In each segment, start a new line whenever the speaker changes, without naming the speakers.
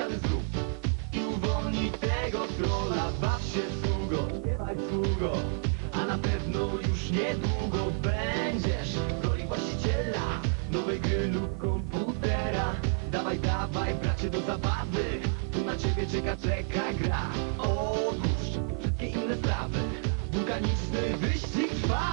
radę zrób i uwolnij tego trolla. Baw się długo, śpiewaj długo, a na pewno już niedługo będziesz w roli właściciela nowej gry lub komputera. Dawaj, dawaj, bracie, do zabawy, tu na ciebie czeka gra. Odłóż wszystkie inne sprawy, wulkaniczny wyścig trwa.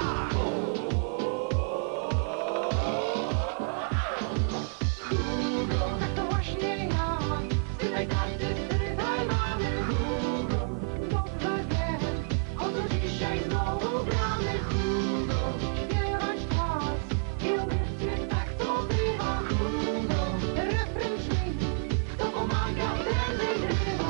Hugo,
Tak to właśnie ja, spytaj karty, spytaj mamy.
Hugo,
Dobrze wiem, o co dzisiaj znowu gramy.
Hugo,
Śpiewać czas i uwierzcie, tak to bywa.
Hugo,
Refren brzmi, kto pomaga, ten wygrywa.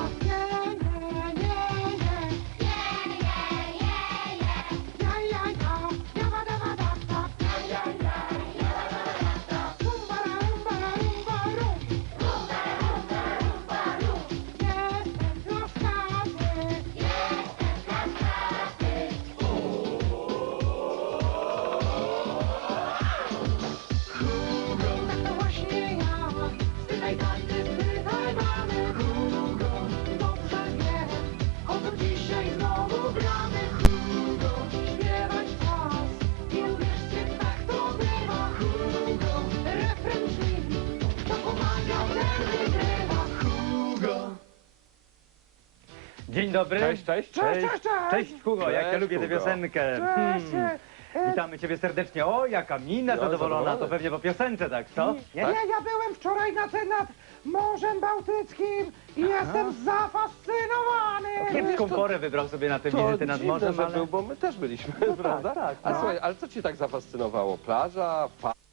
Tak to właśnie ja, spytaj karty, spytaj mamy. Dobrze wiem, o co dzisiaj znowu gramy. Śpiewać czas i uwierzcie, tak to bywa. Refren brzmi, kto pomaga, ten wygrywa.
Hugo.
Dzień dobry.
Cześć, cześć.
Cześć, cześć Hugo, jak ja
Cześć,
lubię tę
Hugo.
piosenkę. Witamy ciebie serdecznie. O, jaka mina
No,
zadowolona, to
zadowolony.
pewnie po piosence, tak, co? Nie?
Tak.
Ja byłem wczoraj nad Morzem Bałtyckim i jestem zafascynowany.
Kiepską porę wybrał sobie na tę
To
wizytę nad
dziwne,
morzem,
że
ale...
był, bo my też byliśmy,
No
prawda?
tak,
A
no.
słuchaj, ale co cię tak zafascynowało? Plaża,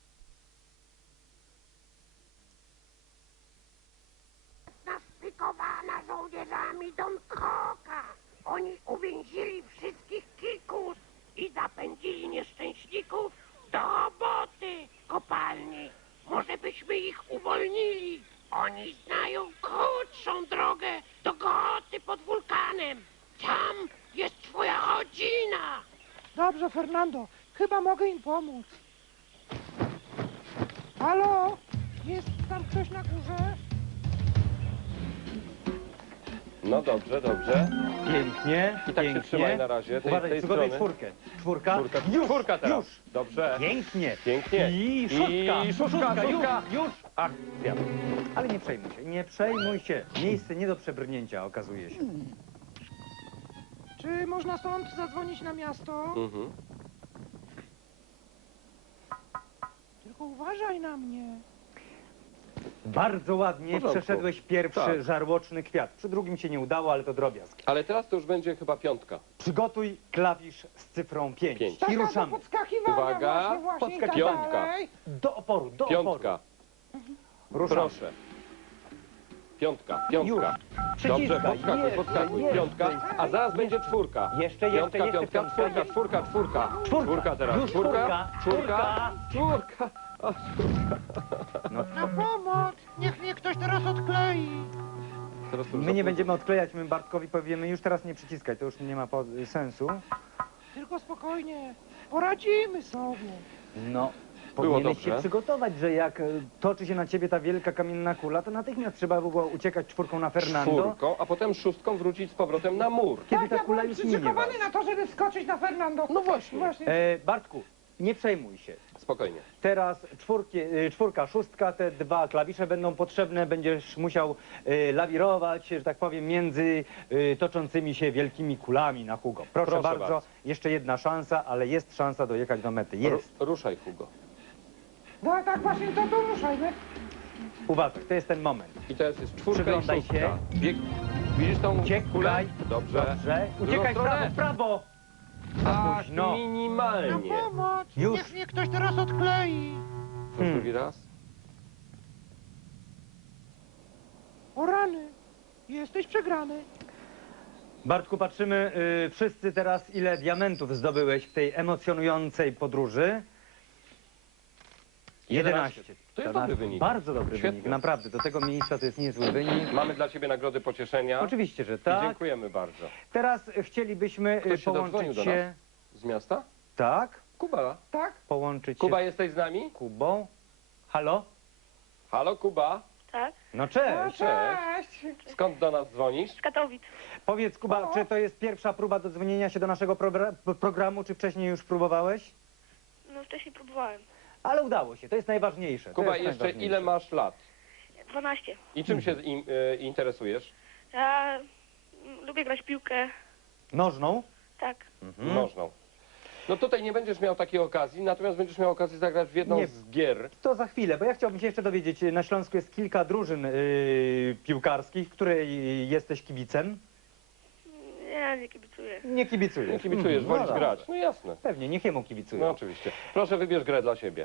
Nastykowana żołnierzami Don Kroka. Oni uwięzili wszystkich kikus i zapędzili nieszczęśników do roboty w kopalni. Może byśmy ich uwolnili? Oni znają krótszą drogę do groty pod wulkanem. Tam jest twoja rodzina.
Dobrze, Fernando, chyba mogę im pomóc. Halo? Jest tam ktoś na górze?
No dobrze, dobrze.
Pięknie,
I tak się
pięknie.
trzymaj na razie,
Uważaj,
tej
przygotuj
strony.
czwórkę. Czwórka. Już,
Czwórka teraz.
już.
Dobrze.
Pięknie.
Pięknie.
I szóstka.
I szóstka.
Już. Ach, wiem. Ale nie przejmuj się, nie przejmuj się. Miejsce nie do przebrnięcia okazuje się.
Czy można stąd zadzwonić na miasto?
Mhm.
Tylko uważaj na mnie.
Bardzo ładnie
W porządku.
przeszedłeś pierwszy
Tak.
żarłoczny kwiat. Przy drugim się nie udało, ale to drobiazg.
Ale teraz to już będzie chyba piątka.
Przygotuj klawisz z cyfrą 5.
Pięć.
I
Taka do
ruszamy.
podskakiwania
Uwaga,
właśnie i tak
piątka.
dalej.
Do oporu, do
Piątka.
oporu. Ruszamy.
Proszę. Piątka, piątka.
Przyciskaj,
Dobrze, podskakuj,
jeszcze,
podskakuj.
jeszcze.
Piątka, a zaraz będzie czwórka.
Jeszcze,
Piątka,
jeszcze,
piątka,
piątka,
czwórka,
jeszcze.
czwórka, czwórka.
Czwórka.
Czwórka teraz.
Już
Czwórka,
czwórka,
czwórka, czwórka. O, czwórka.
No,
Na pomoc! Niech mnie ktoś teraz odklei.
Teraz to już
my nie
za
będziemy odklejać, my Bartkowi powiemy już teraz nie przyciskaj, to już nie ma sensu.
Tylko spokojnie. Poradzimy sobie.
No, powinieneś się
dobrze.
przygotować, że jak toczy się na ciebie ta wielka kamienna kula, to natychmiast trzeba było uciekać czwórką na Fernando.
czwórką, a potem szóstką wrócić z powrotem na mur.
Kiedy
Tak,
ta
ja
kula
byłem
już minie was.
przyczekowany na to, żeby wskoczyć na Fernando.
No właśnie.
Bartku, nie przejmuj się.
Spokojnie.
Teraz czwórka, szóstka, te dwa klawisze będą potrzebne, będziesz musiał lawirować, że tak powiem, między toczącymi się wielkimi kulami na Hugo. Proszę bardzo, jeszcze jedna szansa, ale jest szansa dojechać do mety. Jest.
Ruszaj, Hugo.
No tak właśnie, to ruszajmy.
Uważaj, to jest ten moment.
I teraz jest czwórka
Przyglądaj
i szóstka.
się.
Widzisz tą kulę?
Uciekaj.
Dobrze.
Dobrze.
W drugą
Uciekaj w prawo,
stronę?
w prawo.
Tak,
późno.
Na
minimalnie.
pomoc!
Już.
Niech mnie ktoś teraz odklei.
Drugi raz.
O rany! Jesteś przegrany.
Bartku, patrzymy wszyscy teraz, ile diamentów zdobyłeś w tej emocjonującej podróży. 11.
To jest dobry wynik.
Bardzo dobry
Świetnie.
wynik, naprawdę. Do tego miejsca to jest niezły wynik.
Mamy dla ciebie nagrody pocieszenia.
Oczywiście, że
I
tak.
dziękujemy bardzo.
Teraz chcielibyśmy
Ktoś się
połączyć
dodzwonił do
się...
Z miasta?
Tak,
Kuba.
Tak?
połączyć
Kuba,
się
jesteś z nami?
z Kubą. Halo?
Halo, Kuba?
Tak?
No
O,
cześć.
cześć.
Skąd do nas dzwonisz?
Z Katowic.
Powiedz, Kuba, czy to jest pierwsza próba dodzwonienia się do naszego programu, czy wcześniej już próbowałeś?
No wcześniej próbowałem.
Ale udało się, to jest najważniejsze. to
Kuba,
jest
jeszcze
najważniejsze.
ile masz lat?
12.
I czym się interesujesz?
Ja lubię grać w piłkę.
Nożną?
Tak.
Nożną. No tutaj nie będziesz miał takiej okazji, natomiast będziesz miał okazję zagrać w jedną
Nie.
z gier.
To za chwilę, bo ja chciałbym się jeszcze dowiedzieć, na Śląsku jest kilka drużyn piłkarskich, której jesteś kibicem.
Ja nie kibicuję.
Nie kibicujesz.
Nie kibicujesz,
No
wolisz
dobra.
grać. No jasne.
Pewnie, niech jemu kibicują.
No oczywiście. Proszę, wybierz grę dla siebie.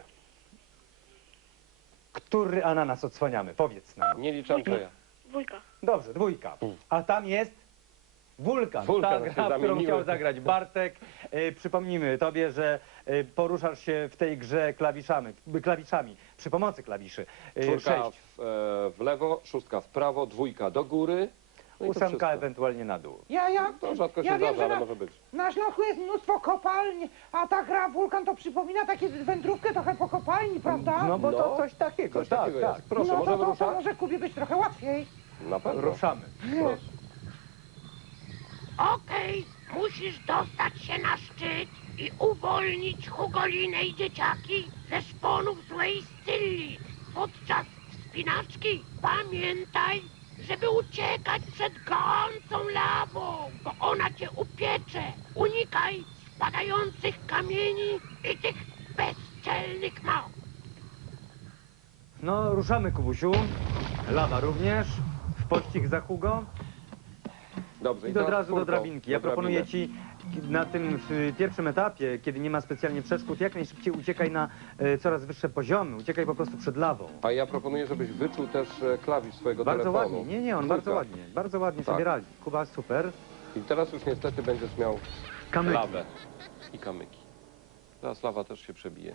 Który ananas odsłaniamy? Powiedz nam.
Nie liczę Andrzeja.
Dwójka.
Dobrze, dwójka. A tam jest wulkan.
Wulkan,
Ta
się
gra, w którą
zamieniły.
chciał zagrać Bartek. Przypomnijmy tobie, że poruszasz się w tej grze klawiszami przy pomocy klawiszy.
Czwórka
6,
w lewo, szóstka w prawo, dwójka do góry. No i to
ósemka
wszystko.
ewentualnie na dół.
To rzadko się
Ja wiem,
zdarza,
że
ale
na,
może być.
na Śląsku jest mnóstwo kopalń, a ta gra Wulkan to przypomina takie wędrówkę trochę po kopalni, prawda?
No bo
No.
to coś takiego,
Coś
tak,
takiego
tak.
jest. Proszę,
no
możemy
to
ruszać?
może Kubie być trochę łatwiej.
Na pewno.
Ruszamy.
Proszę.
Okej, musisz dostać się na szczyt i uwolnić Hugolinę i dzieciaki ze szponów złej Scylli. Podczas wspinaczki pamiętaj, żeby uciekać przed gorącą lawą, bo ona cię upiecze. Unikaj spadających kamieni i tych bezczelnych małp.
No, ruszamy, Kubusiu. Lawa również. W pościg za Hugo.
Dobrze.
I
teraz
od razu do
czwórką,
drabinki. Ja
do
proponuję
drabiny.
ci na tym pierwszym etapie, kiedy nie ma specjalnie przeszkód, jak najszybciej uciekaj na coraz wyższe poziomy. Uciekaj po prostu przed lawą.
A ja proponuję, żebyś wyczuł też klawisz swojego
Bardzo
telefonu.
ładnie. Nie, on
Dwójka.
bardzo ładnie
Tak.
sobie radzi. Kuba, super.
I teraz już niestety będziesz miał
Kamyki.
lawę i kamyki. Teraz lawa też się przebije.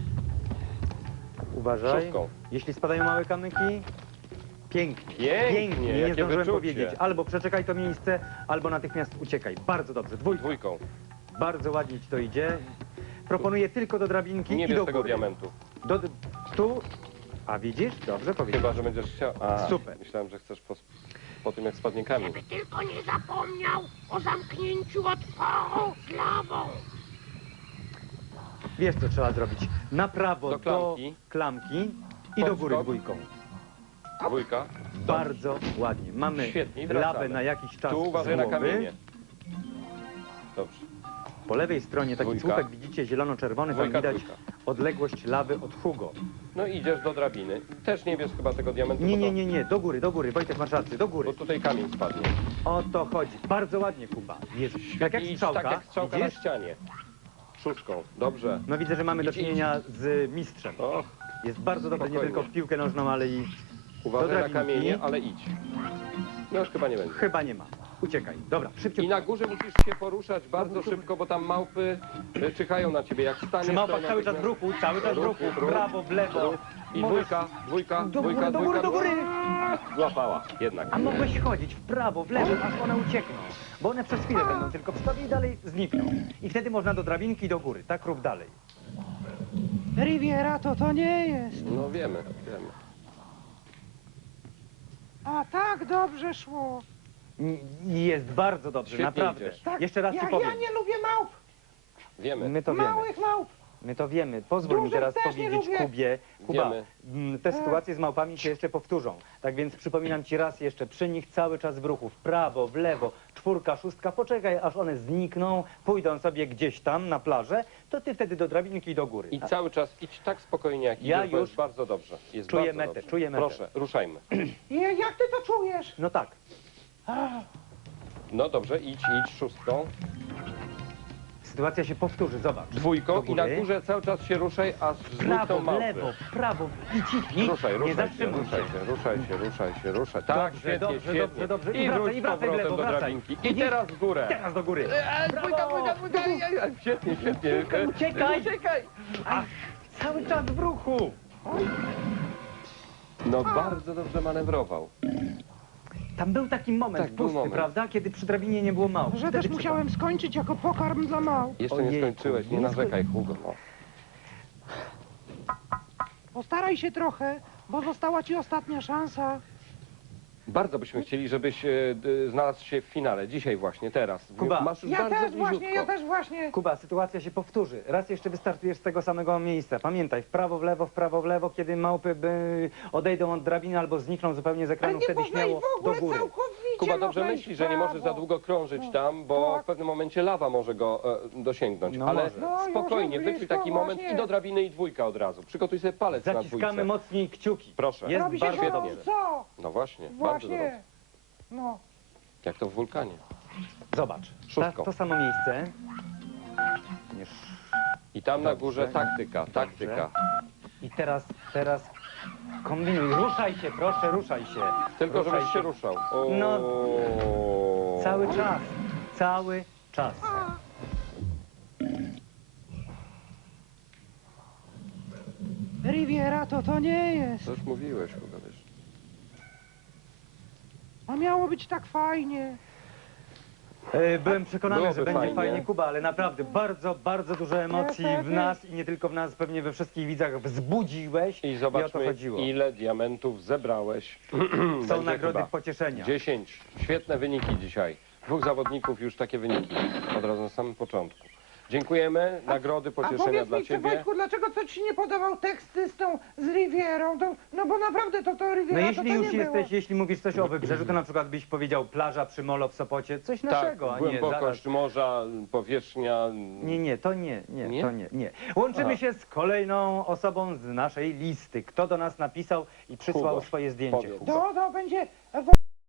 Uważaj.
Szóstką.
Jeśli spadają małe kamyki, pięknie.
Pięknie,
Nie
jakie
zdążyłem
wyczucie.
powiedzieć. Albo przeczekaj to miejsce, albo natychmiast uciekaj. Bardzo dobrze.
Dwójką.
Bardzo ładnie ci to idzie. Proponuję tylko do drabinki
Nie
i
bierz
do
tego
góry.
diamentu.
Tu. A widzisz? Dobrze powiedziałeś.
Chyba, że będziesz chciał... A,
Super.
Myślałem, że chcesz po tym, jak spadnie kamień.
Żeby tylko nie zapomniał o zamknięciu otworu z lawą.
Wiesz, co trzeba zrobić. Na prawo
Do
do
klamki.
klamki i do góry
Podskok.
dwójką.
Dwójka.
Bardzo ładnie. Mamy
Świetnie, i wracamy.
lawę na jakiś czas
Tu
z
uważaj na
głowy.
kamienie. Dobrze.
Po lewej stronie taki
Dwójka.
słupek, widzicie, zielono-czerwony, tam
Dwójka,
widać
dwójka.
odległość lawy od Hugo.
No i idziesz do drabiny. Też nie bierz chyba tego diamentu,
Nie,
bo,
nie, nie, nie, do góry, Wojtek, masz rację, do góry.
bo tutaj kamień spadnie.
O to chodzi. Bardzo ładnie, Kuba. Jest tak jak
I
strzałka,
tak jak strzałka na
widzisz?
ścianie. Szóstką. Dobrze.
No widzę, że mamy do
Idź, idź.
czynienia z mistrzem.
Och,
Jest bardzo dobry nie
Spokojnie.
tylko w piłkę nożną, ale i
uważaj
Do
na
drabinki.
kamienie, ale idź. No już chyba nie będzie.
chyba nie ma. Uciekaj. Dobra, szybciej.
I na górze musisz się poruszać bardzo szybko, bo tam małpy czyhają na ciebie. Jak staniesz,
Przy małpach
to
cały czas w
natychmiast-
ruchu, cały czas w ruchu, w prawo, w lewo.
I
Możesz-
dwójka, dwójka,
Do
dwójka,
góry, do góry,
dwójka.
do góry!
Złapała, jednak.
A mogłeś chodzić w prawo, w lewo, aż one uciekną. Bo one przez chwilę będą tylko w sobie i dalej znikną. I wtedy można do drabinki i do góry. Tak rób dalej.
Riviera to nie jest.
No wiemy, wiemy.
A tak dobrze szło.
I jest bardzo dobrze,
Świetnie
naprawdę.
idziesz.
Tak,
Jeszcze raz ci
ja
powiem.
nie lubię małp.
Wiemy.
My to wiemy.
Małych małp.
My to wiemy. Pozwól mi
Dużych
teraz
też nie
powiedzieć
lubię.
Kubie. Kuba,
Wiemy.
te sytuacje z małpami się jeszcze powtórzą. Tak więc przypominam ci raz jeszcze, przy nich cały czas w ruchu, w prawo, w lewo, czwórka, szóstka, poczekaj aż one znikną, pójdą sobie gdzieś tam na plażę, to ty wtedy do drabinki i do góry.
I cały czas idź tak spokojnie, jak
Ja
idziesz, bo
już
jest bardzo dobrze. Jest
czuję
bardzo
metę,
dobrze.
czuję metę.
Proszę, ruszajmy.
Jak ty to czujesz?
No tak.
No dobrze, idź szóstką.
Sytuacja się powtórzy, zobacz.
Dwójką
Do
i na
góry.
górze cały czas się ruszaj, aż
Prawo,
znikną
w
małpy.
lewo, w prawo i cipnij.
Ruszaj,
Nie
ruszaj się,
zatrzymuj
ruszaj
się.
się, ruszaj się, ruszaj się, ruszaj. Tak,
Dobrze,
świetnie,
dobrze,
świetnie.
dobrze, dobrze.
I wróć
I
z
wracaj w
powrotem
lewo,
do
wracaj.
drabinki. I
Idziesz?
teraz w górę.
Teraz do góry.
Dwójka. Świetnie, świetnie.
Uciekaj.
Uciekaj.
Ach, cały czas w ruchu.
No bardzo dobrze manewrował.
Tam był taki moment
Tak, był
pusty,
moment.
prawda? Kiedy przy drabinie nie było małp.
Że
Wtedy
też musiałem skończyć jako pokarm dla małp.
Jeszcze nie
Ojejku,
skończyłeś, nie
nie
narzekaj, Hugo. No.
Postaraj się trochę, bo została ci ostatnia szansa.
Bardzo byśmy chcieli, żebyś znalazł się w finale. Dzisiaj właśnie, teraz.
Kuba.
Masz już
Ja
bardzo
też właśnie,
bliziutko.
ja też właśnie.
Kuba, sytuacja się powtórzy. Raz jeszcze wystartujesz z tego samego miejsca. Pamiętaj, w prawo, w lewo, kiedy małpy odejdą od drabiny albo znikną zupełnie z
Ale
ekranu,
nie
wtedy
można i
śmiało
w ogóle
do góry.
całkowicie.
Kuba dobrze
można iść
myśli,
w
że nie może za
prawo.
długo krążyć
No,
tam, bo
tak.
w pewnym momencie lawa może go dosięgnąć.
No
Ale
może.
No, już
spokojnie,
jest
wyczuj
blisko,
taki moment
właśnie.
i do drabiny i dwójka od razu. Przygotuj sobie palec na
Zaciskamy
dwójce.
mocniej kciuki.
Proszę.
Jest
Robi się
bardzo dobrze.
gorąco.
No właśnie, bardzo
Właśnie.
gorąco.
No.
Jak to w wulkanie.
Zobacz,
Szóstką.
to samo miejsce.
I tam na
Dobrze.
górze taktyka.
I teraz kombinuj. Ruszaj się, proszę, ruszaj się.
Tylko
Ruszaj
żebyś się ruszał. O.
No. Cały czas.
Riviera to nie jest.
Co już mówiłeś, Kuba, wiesz.
A miało być tak fajnie.
Byłem przekonany,
Byłoby
że będzie
fajnie.
fajnie, Kuba, ale naprawdę bardzo dużo emocji
Ja
w nas i nie tylko w nas, pewnie we wszystkich widzach wzbudziłeś
I
i o to
zobaczmy,
chodziło.
ile diamentów zebrałeś.
Są
Będzie
nagrody
chyba
pocieszenia.
10. Świetne wyniki dzisiaj. Dwóch zawodników już takie wyniki. Od razu na samym początku. Dziękujemy. Nagrody
A
pocieszenia
powiedz
dla
mi, czy
ciebie.
Wojtku, dlaczego to ci nie podawał teksty z tą, z Rivierą? No bo naprawdę to
No
Riviera
jeśli
to
już
nie było.
jeśli mówisz coś o wybrzeżu, to na przykład byś powiedział plaża przy Molo w Sopocie, coś
Tak,
naszego, a nie zaraz.
głębokość morza, powierzchnia.
Nie, to nie,
Nie?
to nie. Łączymy
A.
się z kolejną osobą z naszej listy. Kto do nas napisał i przysłał
Hugo,
swoje zdjęcie?
powiedz.
Hugo?
To będzie